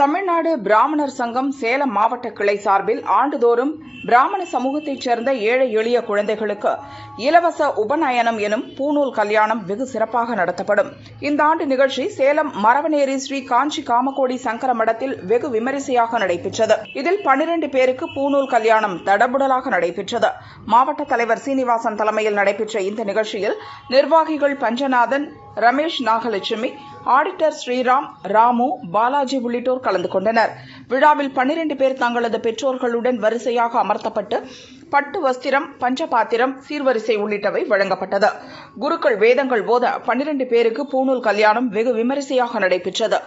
தமிழ்நாடு பிராமணர் சங்கம் சேலம் மாவட்ட கிளை சார்பில் ஆண்டுதோறும் பிராமண சமூகத்தைச் சேர்ந்த ஏழை எளிய குழந்தைகளுக்கு இலவச உபநயனம் எனும் பூணூல் கல்யாணம் வெகு சிறப்பாக நடத்தப்படும். இந்த ஆண்டு நிகழ்ச்சி சேலம் மரவனேரி ஸ்ரீ காஞ்சி காமகோடி சங்கர மடத்தில் வெகு விமரிசையாக நடைபெற்றது. இதில் 12 பேருக்கு பூணூல் கல்யாணம் தடபுடலாக நடைபெற்றது. மாவட்ட தலைவர் சீனிவாசன் தலைமையில் நடைபெற்ற இந்த நிகழ்ச்சியில் நிர்வாகிகள் பஞ்சநாதன், ரமேஷ், நாகலட்சுமி, ஆடிட்டர் ஸ்ரீராம், ராமு, பாலாஜி உள்ளிட்டோர் கலந்து கொண்டனர். விழாவில் 12 பேர் தங்களது பெற்றோர்களுடன் வரிசையாக அமர்த்தப்பட்டு பட்டு வஸ்திரம், பஞ்சபாத்திரம், சீர்வரிசை உள்ளிட்டவை வழங்கப்பட்டது. குருக்கள் வேதங்கள் போத 12 பேருக்கு பூணூல் கல்யாணம் வெகு விமரிசையாக நடைபெற்றது.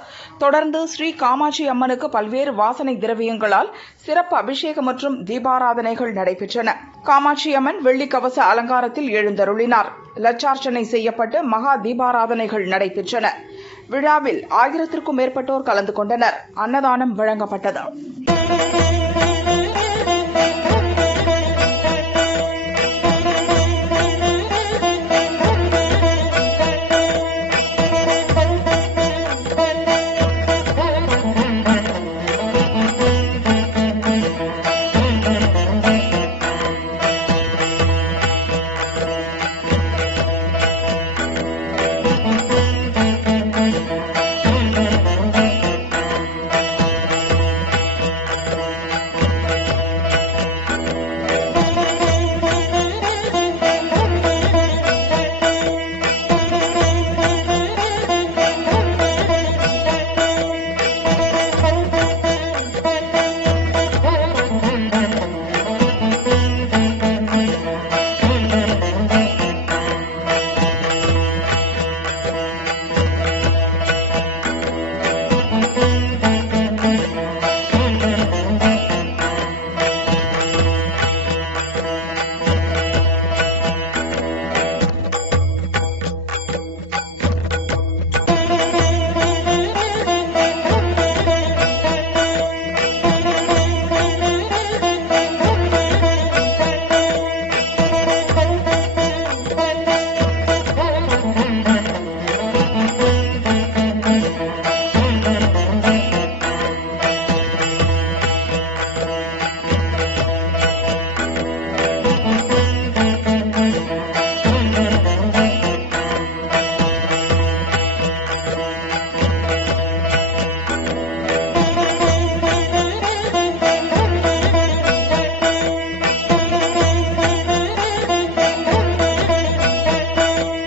தொடர்ந்து ஸ்ரீ காமாட்சி அம்மனுக்கு பல்வேறு வாசனை திரவியங்களால் சிறப்பு அபிஷேகம் மற்றும் தீபாராதனைகள் நடைபெற்றன. காமாட்சி அம்மன் வெள்ளி கவச அலங்காரத்தில் எழுந்தருளினார். லட்சார்ச்சனை செய்யப்பட்டு மகா தீபாராதனைகள் நடைபெற்றன. விழாவில் 1000க்கும் மேற்பட்டோர் கலந்து கொண்டனர். அன்னதானம் வழங்கப்பட்டது.